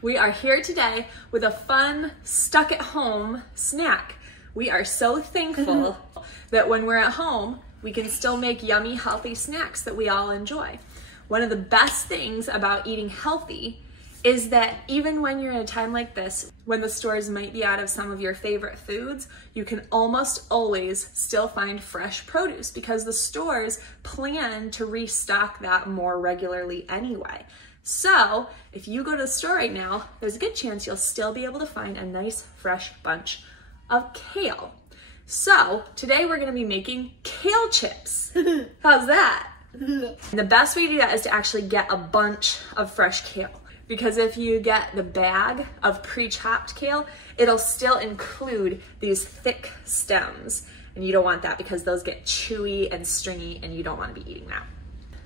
We are here today with a fun, stuck-at-home snack. We are so thankful that when we're at home, we can still make yummy, healthy snacks that we all enjoy. One of the best things about eating healthy is that even when you're in a time like this, when the stores might be out of some of your favorite foods, you can almost always still find fresh produce because the stores plan to restock that more regularly anyway. So if you go to the store right now, there's a good chance you'll still be able to find a nice fresh bunch of kale. So today we're gonna be making kale chips. How's that? The best way to do that is to actually get a bunch of fresh kale. Because if you get the bag of pre-chopped kale, it'll still include these thick stems. And you don't want that because those get chewy and stringy and you don't want to be eating that.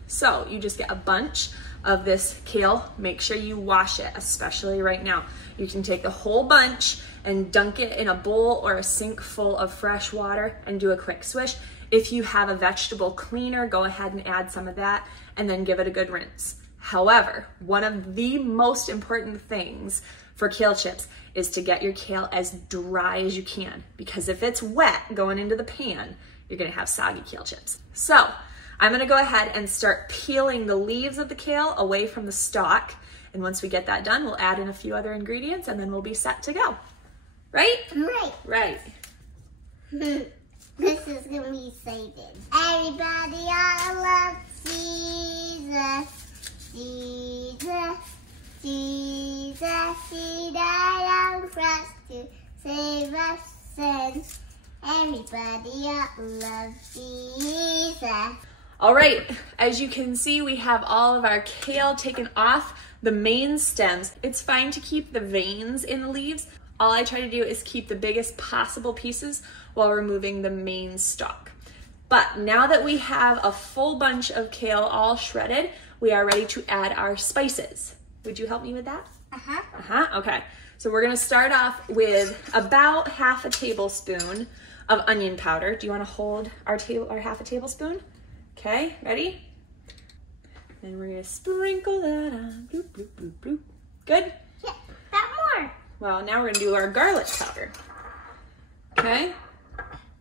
So you just get a bunch of this kale. Make sure you wash it, especially right now. You can take the whole bunch and dunk it in a bowl or a sink full of fresh water and do a quick swish. If you have a vegetable cleaner, go ahead and add some of that and then give it a good rinse. However, one of the most important things for kale chips is to get your kale as dry as you can, because if it's wet going into the pan, you're gonna have soggy kale chips. So I'm gonna go ahead and start peeling the leaves of the kale away from the stalk. And once we get that done, we'll add in a few other ingredients and then we'll be set to go. Right? Right. Right. This is gonna be saving. Everybody all loves Jesus. Jesus, Jesus, He died on the cross to save us sins. Everybody loves Jesus. All right, as you can see, we have all of our kale taken off the main stems. It's fine to keep the veins in the leaves. All I try to do is keep the biggest possible pieces while removing the main stalk. But now that we have a full bunch of kale all shredded, we are ready to add our spices. Would you help me with that? Okay. So we're gonna start off with about half a tablespoon of onion powder. Do you wanna hold our half a tablespoon? Okay, ready? And we're gonna sprinkle that on. Bloop, bloop, bloop, bloop. Good? Yeah, that more. Well, now we're gonna do our garlic powder. Okay?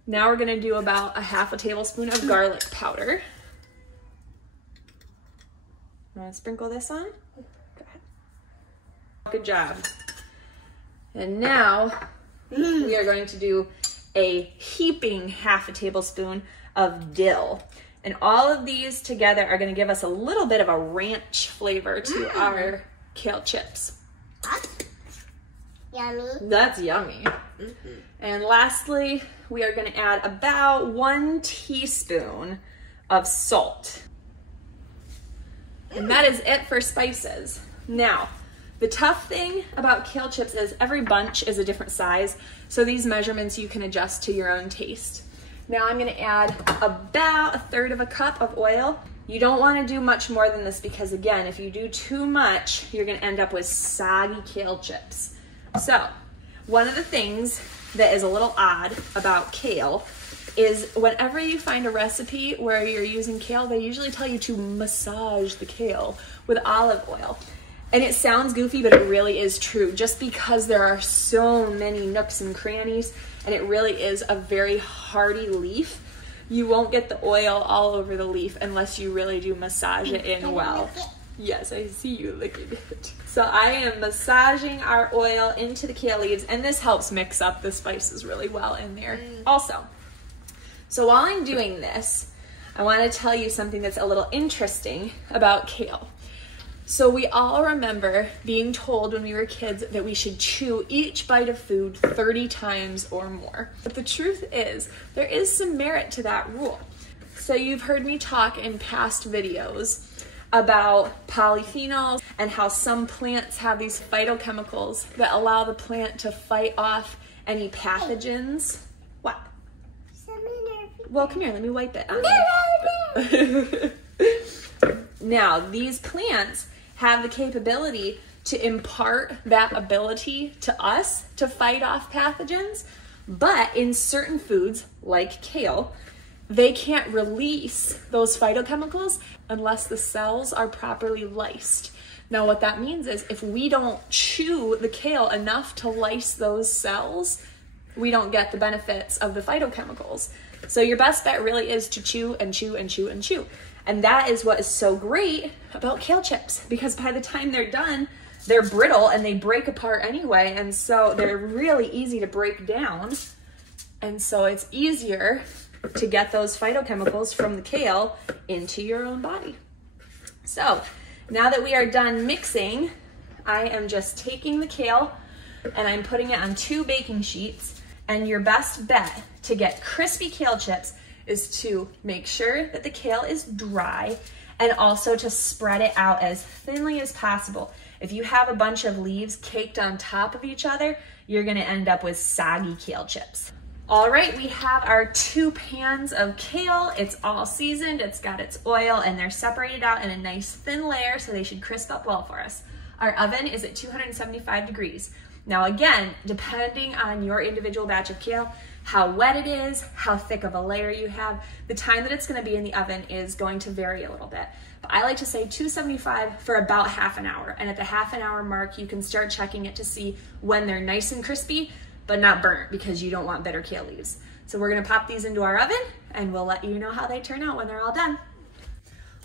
Now we're gonna do about a half a tablespoon of garlic powder. Want to sprinkle this on? Go ahead. Good job. And now we are going to do a heaping half a tablespoon of dill. And all of these together are going to give us a little bit of a ranch flavor to our kale chips. Yummy. That's yummy. And lastly, we are going to add about 1 teaspoon of salt. And that is it for spices. Now, the tough thing about kale chips is every bunch is a different size, so these measurements you can adjust to your own taste. Now I'm gonna add about 1/3 of a cup of oil. You don't wanna do much more than this because again, if you do too much, you're gonna end up with soggy kale chips. So, one of the things that is a little odd about kale is whenever you find a recipe where you're using kale, they usually tell you to massage the kale with olive oil. And it sounds goofy, but it really is true just because there are so many nooks and crannies and it really is a very hearty leaf. You won't get the oil all over the leaf unless you really do massage it in well. Yes, I see you licking it. So I am massaging our oil into the kale leaves and this helps mix up the spices really well in there also. So while I'm doing this, I want to tell you something that's a little interesting about kale. So we all remember being told when we were kids that we should chew each bite of food 30 times or more. But the truth is, there is some merit to that rule. So you've heard me talk in past videos about polyphenols and how some plants have these phytochemicals that allow the plant to fight off any pathogens. What? Well, come here, let me wipe it on you. Now, these plants have the capability to impart that ability to us to fight off pathogens, but in certain foods, like kale, they can't release those phytochemicals unless the cells are properly lysed. Now what that means is if we don't chew the kale enough to lyse those cells, we don't get the benefits of the phytochemicals. So your best bet really is to chew and chew and chew and chew. And that is what is so great about kale chips, because by the time they're done, they're brittle and they break apart anyway. And so they're really easy to break down. And so it's easier to get those phytochemicals from the kale into your own body. So now that we are done mixing, I am just taking the kale and I'm putting it on 2 baking sheets. And your best bet to get crispy kale chips is to make sure that the kale is dry and also to spread it out as thinly as possible. If you have a bunch of leaves caked on top of each other, you're gonna end up with soggy kale chips. All right, we have our 2 pans of kale. It's all seasoned, it's got its oil, and they're separated out in a nice thin layer, so they should crisp up well for us. Our oven is at 275 degrees. Now again, depending on your individual batch of kale, how wet it is, how thick of a layer you have, the time that it's gonna be in the oven is going to vary a little bit. But I like to say 275 for about half an hour. And at the half an hour mark, you can start checking it to see when they're nice and crispy, but not burnt, because you don't want bitter kale leaves. So we're gonna pop these into our oven and we'll let you know how they turn out when they're all done.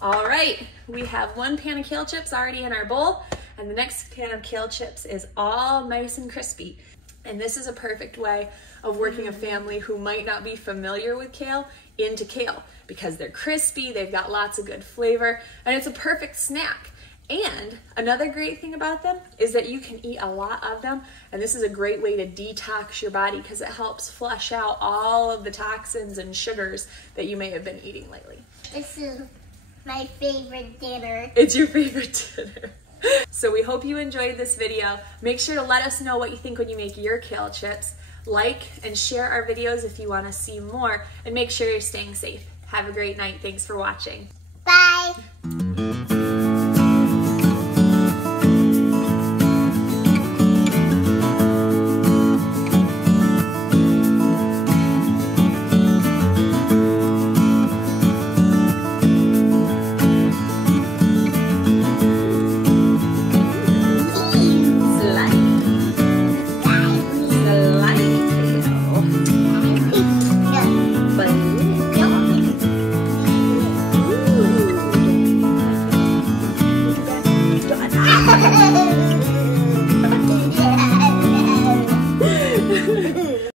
All right, we have 1 pan of kale chips already in our bowl, and the next pan of kale chips is all nice and crispy. And this is a perfect way of working a family who might not be familiar with kale into kale, because they're crispy, they've got lots of good flavor, and it's a perfect snack. And another great thing about them is that you can eat a lot of them, and this is a great way to detox your body because it helps flush out all of the toxins and sugars that you may have been eating lately. This is my favorite dinner. It's your favorite dinner. So we hope you enjoyed this video. Make sure to let us know what you think when you make your kale chips. Like and share our videos if you want to see more, and make sure you're staying safe. Have a great night. Thanks for watching.